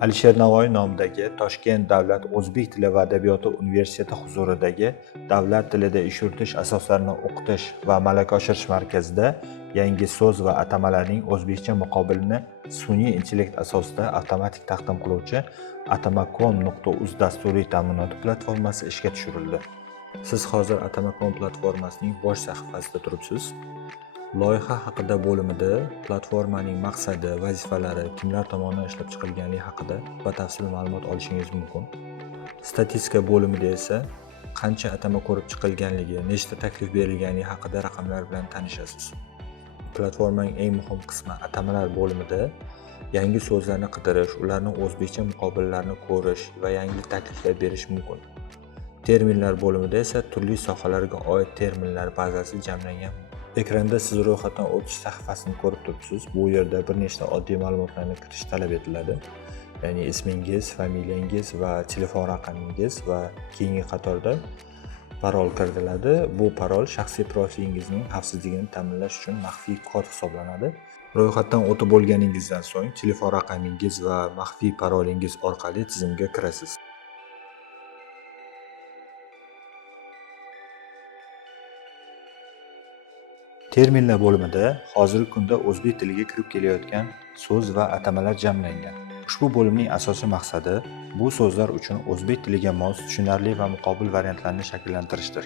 Alisher Navoiy nomidagi Toshkent davlat o'zbek tili va adabiyoti universiteti huzuridagi davlat tilida ish yuritish asoslarini o'qitish va malaka oshirish markazida yangi so'z va atamalarning o'zbekcha muqobilini sun'iy intellekt asosida avtomatik taqdim qiluvchi atamakom.uz dasturiy ta'minoti platformasi ishga tushirildi. Siz hozir Atamakom platformasining bosh sahifasida turibsiz. Loyiha haqida bo'limida platformaning maqsadi, vazifalari, kimlar tomonidan ishlab chiqilganligi haqida batafsil ma'lumot olishingiz mumkin. Statistika bo'limida esa qancha atama ko'rib chiqilganligi, nechta taklif berilganligi haqida raqamlar bilan tanishasiz. Platformaning eng muhim qismi atamalar bo'limida yangi so'zlarni qidirish, ularning o'zbekcha muqobillarini ko'rish va yangi takliflar berish mumkin. Terminlar bo'limida esa turli sohalarga oid terminlar bazasi jamlangan. Ekranda siz ro'yxatdan o'tish sahifasini ko'rib turibsiz. Bu yerda bir nechta oddiy ma'lumotlarni kirish talab etiladi. Ya'ni ismingiz, familiyangiz va telefon raqamingiz va keyingi qatorda parol kiritiladi. Bu parol shaxsiy profilingizning xavfsizligini ta'minlash uchun maxfiy kod hisoblanadi. Ro'yxatdan o'tib bo'lganingizdan so'ng telefon raqamingiz va maxfiy parolingiz orqali tizimga kirasiz. Terminlar bo'limida hozirgi kunda o'zbek tiliga kirib kelayotgan so'z va atamalar jamlangan. Ushbu bo'limning asosiy maqsadi bu so'zlar uchun o'zbek tiliga mos, tushunarli va muqobil variantlarni shakllantirishdir.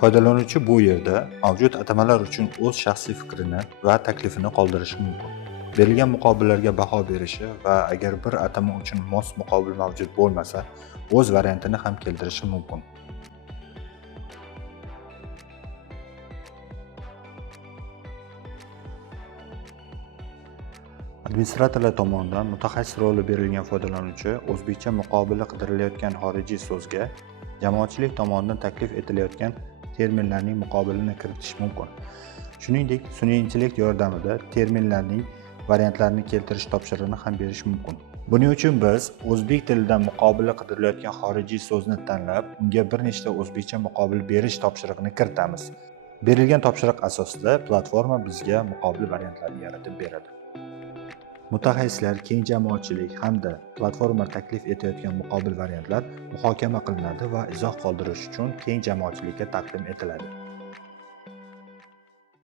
Foydalanuvchi bu yerda mavjud atamalar uchun o'z shaxsiy fikrini va taklifini qoldirishi mumkin. Berilgan muqobillarga baho berishi va agar bir atama uchun mos muqobil mavjud bo'lmasa, o'z variantini ham keltirishi mumkin. Administratorlar tomonidan mutaxassis roli berilgan foydalanuvchi o'zbekcha muqobili qidirilayotgan xorijiy so'zga jamoatchilik tomonidan taklif etilayotgan terminlarning muqobilini kiritish mumkin. Shuningdek, sun'iy intellekt yordamida terminlarning variantlarini keltirish topshirig'ini ham berish mumkin. Buning uchun biz o'zbek tilida muqobili qidirilayotgan xorijiy so'zni tanlab, unga bir nechta o'zbekcha muqobil berish topshirig'ini kiritamiz. Berilgan topshiriq asosida platforma bizga muqobil variantlarni yaratib beradi. Mutaxassislar, keng jamoatchilik hamda platforma taklif etayotgan muqobil variantlar muhokama qilinadi va izoh qoldirish uchun keng jamoatchilikka taqdim etiladi.